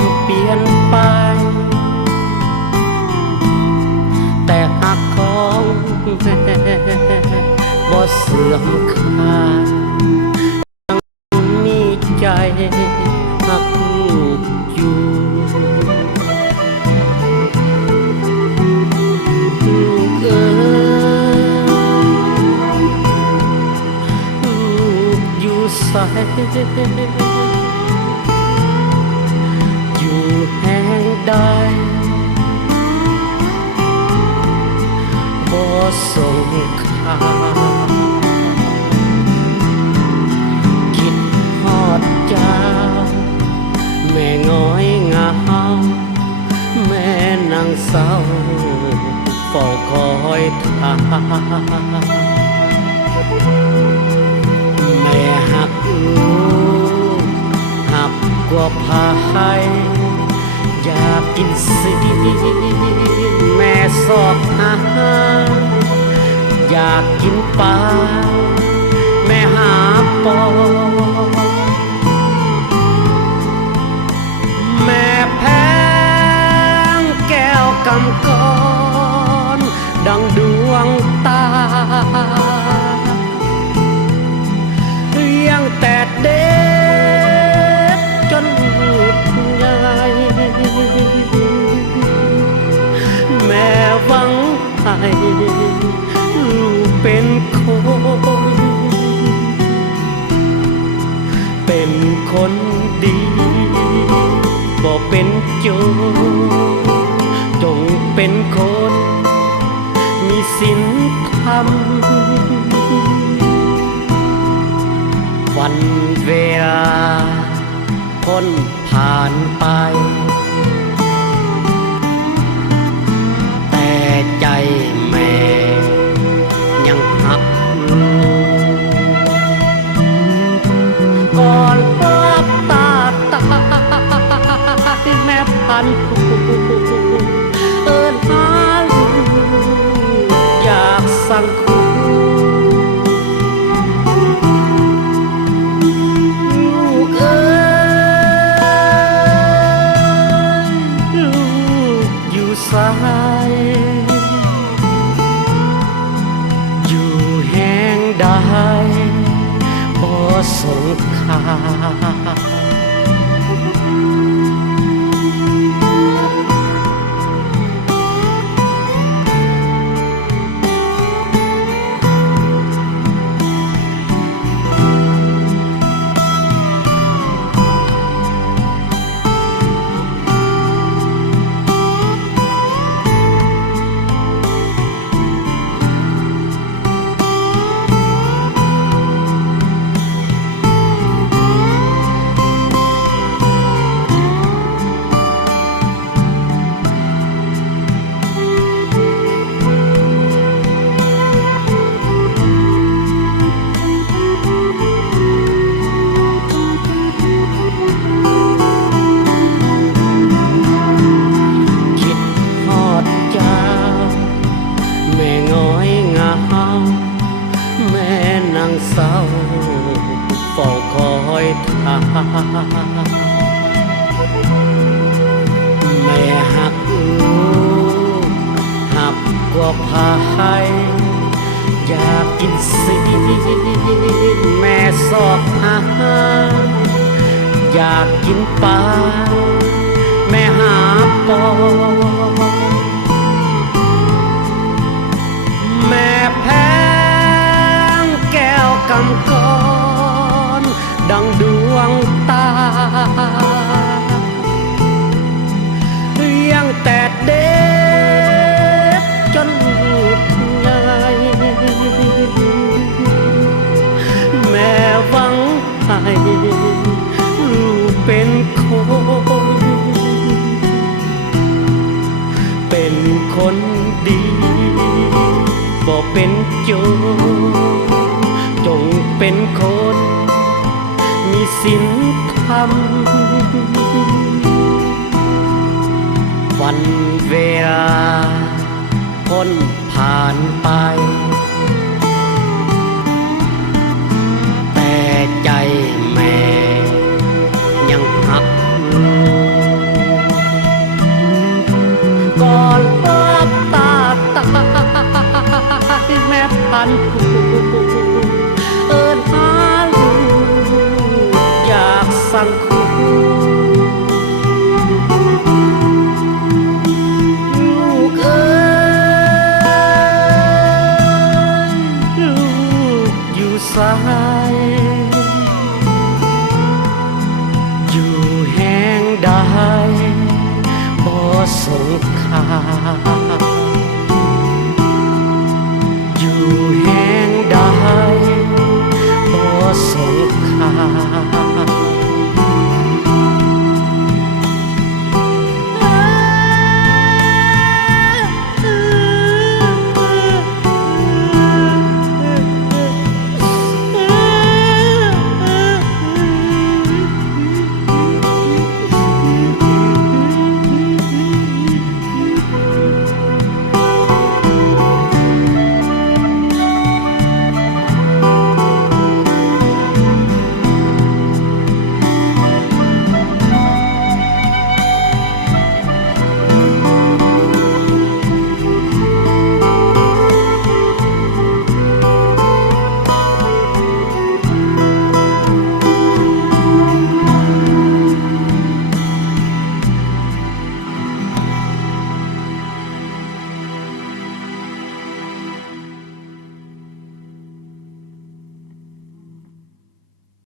มเปลี่ยนไปแต่หักของแม่บ่เสื่อมคลายยังมีใจหักลูกอยู่ลูกเอ๋ยลูกอยู่ไสอยู่แห่งใดบ่ส่งข่าวคิดฮอดเจ้าแม่ง้อยงามแม่นางเศร้าเฝ้าคอยท่าแม่หักลูกหักกว่าพายอยากกินสีแม่สอกหาอยากกินปลาแม่หาปอแม่แพงแก้วกำกรดังดวงตาเลี้ยงแต่เด็กจนใหญ่แม่หวังให้ลูกเป็นคนเป็นคนดีบ่เป็นโจรจงเป็นคนมีศีลธรรมวันเวลาพ้นผ่านไปแต่ใจแม่ยังหักลูกก่อนรับตาตายแม่พันผูเอิ้นหาลูกอยากสั่งคู่ลูกเอ้ยลูกอยู่ไสอยู่แห่งใดบ่ส่งข่าวเศร้าเฝ้าคอยท่าแม่หักลูกหักกว่าพายอยากกินสีแม่สอกหาอยากกินปลาแม่หาปอแม่แพ้แก้วกำกรดังดวงตาเลี้ยงแต่เด็กจนใหญ่แม่หวังให้ลูกเป็นคนเป็นคนดีบ่เป็นโจรจงเป็นคนมีศีลธรรมวันเวลาพ้นผ่านไปแต่ใจแม่ยังหักลูก บ่สงคาอยู่แห่งใดบ่สงคา